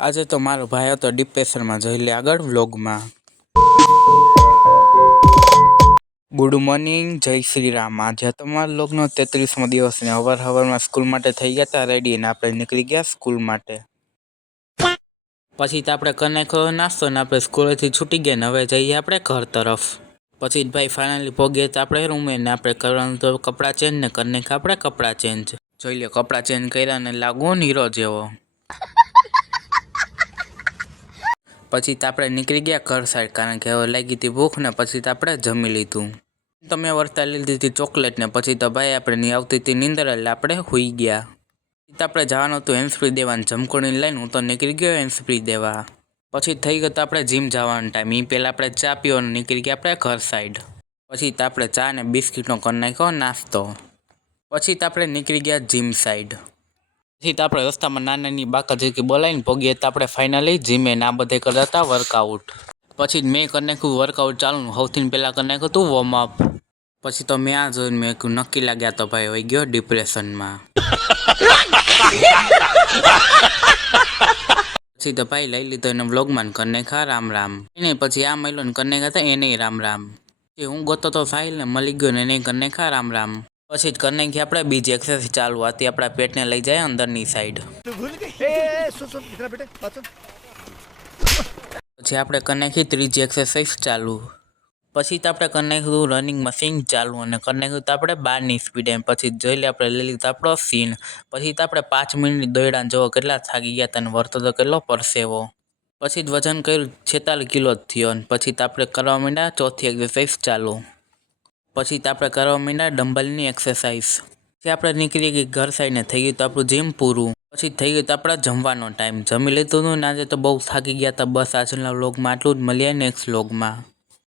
આજે તો મારો ભાઈ હતો ડિપ્રેશનમાં, જોઈ લે આગળ વ્લોગમાં। ગુડ મોર્નિંગ, જય શ્રી રામ। આજે તમારા વ્લોગનો 33મો દિવસ ને હવારમાં સ્કૂલ માટે થઈ ગયા હતા રેડી ને આપણે નીકળી ગયા સ્કૂલ માટે। પછી તો આપણે કરી નાખ્યો નાસ્તો ને આપણે સ્કૂલેથી છૂટી ગયા ને હવે જઈએ આપણે ઘર તરફ। પછી ભાઈ ફાઇનલી પહોંચીએ તો આપણે રૂમે ને આપણે કરવાનું તો કપડાં ચેન્જ ને કરી નાખ્યા આપણે કપડાં ચેન્જ। જોઈ લે કપડાં ચેન્જ કર્યા ને લાગુ હીરો જેવો। પછી તો આપણે નીકળી ગયા ઘર સાઈડ, કારણ કે હવે લાગી હતી ભૂખ ને પછી તો આપણે જમી લીધું। તો મેં વર્તા લીધી હતી ચોકલેટ ને પછી તો ભાઈ આપણે નહીં આવતી હતી નીંદર એટલે આપણે સૂઈ ગયા। તો આપણે જવાનું હતું હેન્ડસ્પ્રી દેવાનું, જમકોણી લઈને હું તો નીકળી ગયો હેન્ડસ્પ્રી દેવા। પછી થઈ ગયો તો આપણે જીમ જવાનો ટાઈમ, એ પહેલાં આપણે ચા પીવાનું નીકળી ગયા આપણે ઘર સાઈડ। પછી તો આપણે ચા ને બિસ્કિટનો કરી નાખ્યો નાસ્તો। પછી તો આપણે નીકળી ગયા જીમ સાઈડ। પછી તો આપણે રસ્તામાં નાની બાકાજી બોલાવીને પગીએ તો આપણે ફાઇનલી જીમે ને આ બધે કરતા હતા વર્કઆઉટ। પછી મેં કરી નાખ્યું વર્કઆઉટ ચાલુ, સૌથી પહેલાં કરી નાખ્યું હતું વોર્મઅપ। પછી તો મેં આ જોઈને મેં નક્કી લાગ્યા તો ભાઈ હોઈ ગયો ડિપ્રેશનમાં। પછી તો ભાઈ લઈ લીધો એને વ્લોગમાં કરી નાખ્યા રામ રામ એને। પછી આ મહિલો ને કરી નાખ્યા હતા એને રામ રામ। હું ગોતો તો ફાઇલ ને મળી ગયો ને એને કરી નાખ્યા રામ રામ। પછી જ કરી નાખી આપણે બીજી એક્સરસાઇઝ ચાલુ હતી, આપણા પેટને લઈ જાય અંદરની સાઈડ। પછી આપણે કરી નાખી ત્રીજી એક્સરસાઇઝ ચાલુ। પછી તો આપણે કરી નાખ્યું રનિંગ મશીન ચાલુ અને કરી નાખ્યું તો આપણે 12ની સ્પીડ એમ। પછી જોઈ લે આપણે લઈ લીધો આપણો સીન। પછી તો આપણે 5 મિનિટ દોડ્યા જોવો કેટલા થાકી ગયા તને વર્તો તો કેટલો પરસેવો। પછી જ વજન કર્યું 46 કિલો જ થયો અને પછી તો આપણે કરવા માંડ્યા ચોથી એક્સરસાઇઝ ચાલુ। પછી તો આપણે કરવા માંડ્યા ડમ્બલની એક્સરસાઇઝ। પછી આપણે નીકળી ગઈ ઘર સાઈડને થઈ ગયું તો આપણું જીમ પૂરું। પછી થઈ ગયું તો આપણા જમવાનો ટાઈમ, જમી લીધું હતું ને આજે તો બહુ થાકી ગયા હતા। બસ આજના વ્લોગમાં આટલું જ, મળીએ નેક્સ્ટ વ્લોગમાં।